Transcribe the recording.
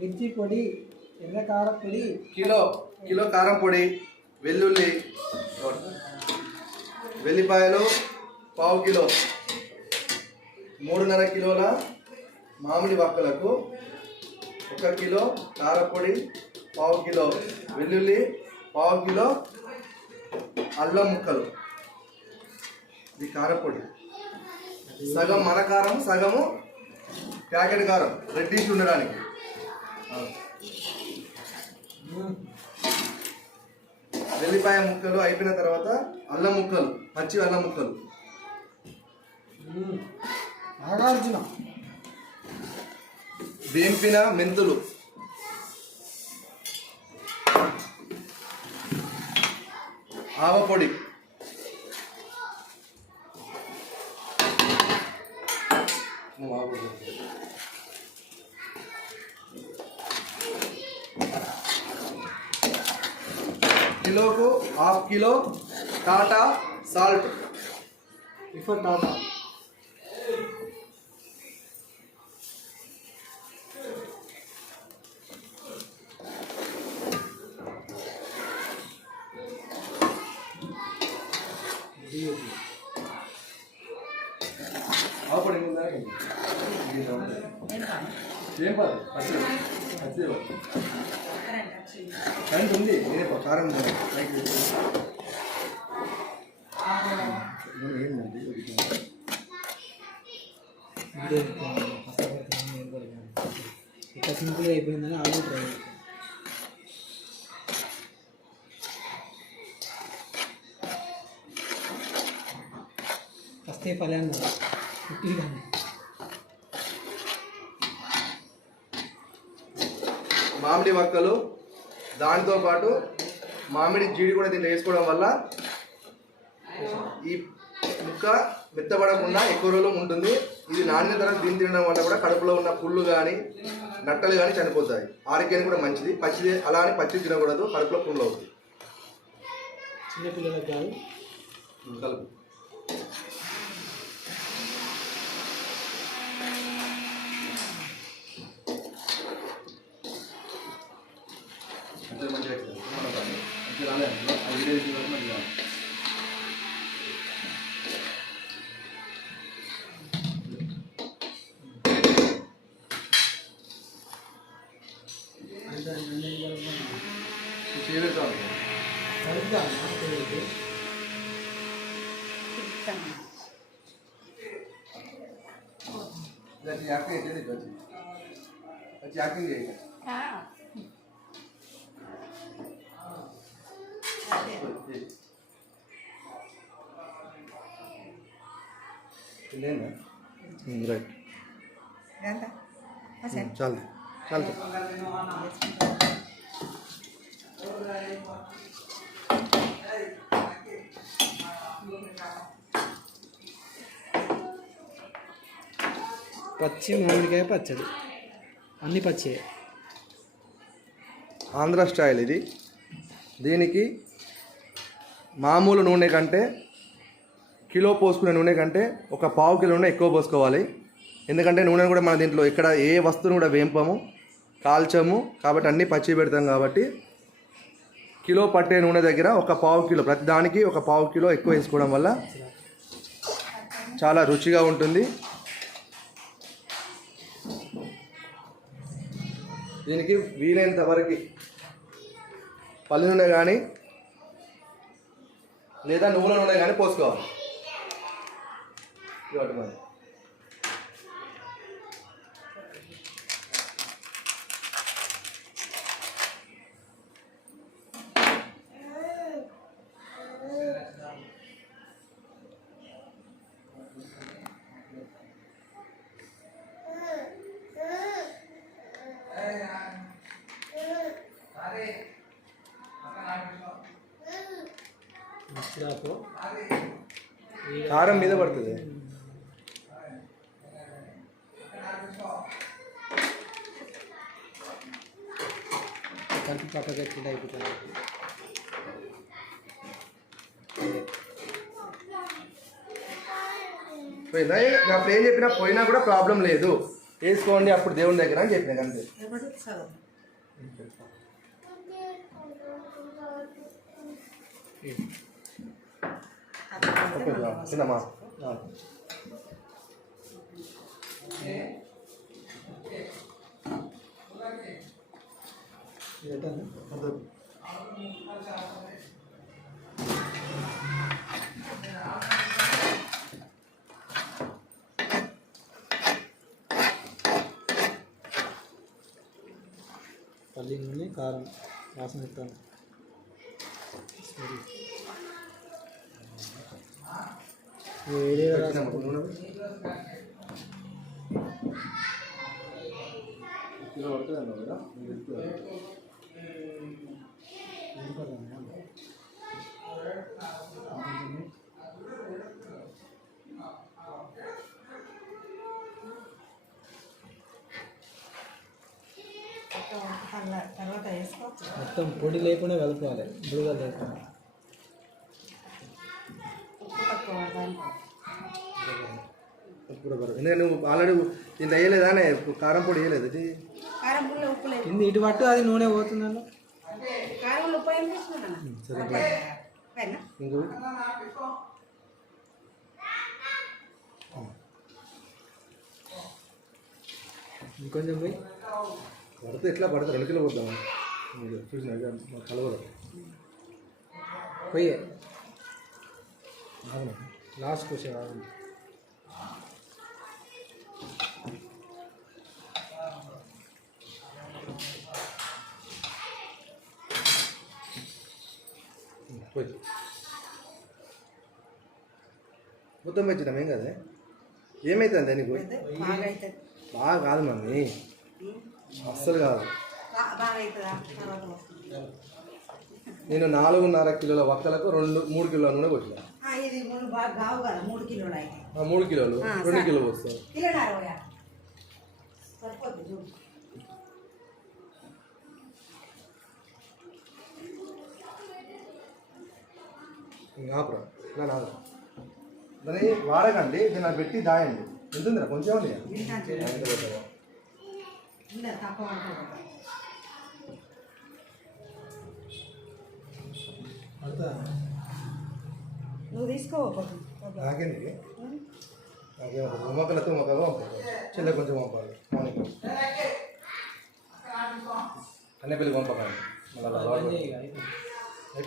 మిర్చి పొడి, ఎర్ర కారం పొడి, కిలో కారం పొడి, వెల్లుల్లి, వెల్లిపాయలు పావు కిలో, 3.5 కిలోల మామిడి వక్కలకు 1 కిలో కారపొడి, పావు కిలో వెల్లుల్లి, పావు కిలో అల్లం ముక్కలు. ఇది కారపొడి. సగం మన కారం, సగము ప్యాకెట్ కారం రెడ్డిష్ ఉండడానికి. వెల్లిపాయ ముక్కలు అయిపోయిన తర్వాత అల్లం ముక్కలు, పచ్చి అల్లం ముక్కలు. నాగార్జున వేంపిన మెంతులు, ఆవపొడి, కిలోకు 1/2 కిలో టాటా సాల్ట్. ఇఫర్ టాటా. ఆవపొడి ఏం పది కరెంట్ ఉంది. నేనే కారం ఏంటండి ఇట్లా సింపుల్గా అయిపోయిందని ఆల్రెడీ ట్రై చేస్తాను. ఫస్ట్ పలాను కానీ మామిడి వక్కలు, దానితో పాటు మామిడి జీడి కూడా దీంట్లో వేసుకోవడం వల్ల ఈ ముక్క మెత్తబడకుండా ఎక్కువ రోజులు ఉంటుంది. ఇది నాణ్యత తర్వాత దీన్ని తినడం వల్ల కూడా కడుపులో ఉన్న పుళ్ళు కానీ నట్టలు కానీ చనిపోతాయి. ఆరోగ్యానికి కూడా మంచిది. పచ్చిది అలా అని పచ్చి తినకూడదు, కడుపులో పుళ్ళు అవుతుంది. చిన్నపిల్లలకు కాదు కలుపు. రైట్ చాలు చాలు. పచ్చి మామిడికాయ పచ్చడి, అన్ని పచ్చి. ఆంధ్ర స్టైల్ ఇది. దీనికి మామూలు నూనె కంటే, కిలో పోసుకునే నూనె కంటే 1/4 కిలో నూనె ఎక్కువ పోసుకోవాలి. ఎందుకంటే నూనె కూడా మన దీంట్లో ఇక్కడ ఏ వస్తువును కూడా వేంపము, కాల్చము, కాబట్టి అన్నీ పచ్చి పెడతాం. కాబట్టి కిలో పట్టే నూనె దగ్గర 1/4 కిలో, ప్రతి దానికి 1/4 కిలో ఎక్కువ వేసుకోవడం వల్ల చాలా రుచిగా ఉంటుంది. దీనికి వీలైనంత వరకు పల్లి నూనె కానీ లేదా నువ్వుల నూనె కానీ పోసుకోవాలి. కారం మీద పడుతుంది. కలిపి పక్కకి పెట్టుకుంటే అయిపోతుంది. అప్పుడు ఏం చెప్పినా పోయినా కూడా ప్రాబ్లం లేదు. వేసుకోండి అప్పుడు దేవుని దగ్గర అని చెప్పిన అంతే. చిన్నమ్మా పల్లి నూనె కారం వాసన ఇస్తాను. కిలో పడుతుంది అన్నావు కదా. తర్వాత వేసుకోవచ్చు. మొత్తం పొడి లేకుండా కలుపుకోవాలి, బుడగలు లేకుండా. ఉప్పు తక్కువ ఎందుకంటే నువ్వు ఆల్రెడీ దీంట్లో వేయలేదానే కారం పొడి వేయలేదు. కారం పుల్ల ఉప్పు లేదు. కింద ఇటు పట్టు, అది నూనె పోతుందన్న. కారం ఉప్పు ఏం తీసుకున్నాను. ఇంకొంచెం పోయి పడితే ఎట్లా పడితే 2 కిలో పోద్దాం చూసిన కలవదు. పోయి లాస్ట్ వచ్చే ఆగండి. పోయి మొత్తం వచ్చినాం ఏం కదా. ఏమవుతుంది నీకు? బాగా కాదు మమ్మీ, అస్సలు కాదు. నేను 4.5 కిలోల వక్కలకు 3 కిలోల నూనె కొట్టినా. 3 కిలోలు 2 కిలోలు వస్తాయి. ఆపురా ఇలా నాదు దాన్ని వాడకండి. ఇది నాకు పెట్టి దాయండి. ఎంత ఉందిరా? కొంచెం ఉంది. నువ్వు తీసుకో. నాకేంది నాకేమో మొక్కలతో మొక్కలు పంపాలి. చెల్లె కొంచెం పంపాలి. మార్నింగ్ అన్నీ పెళ్ళి పంపకండి. మళ్ళీ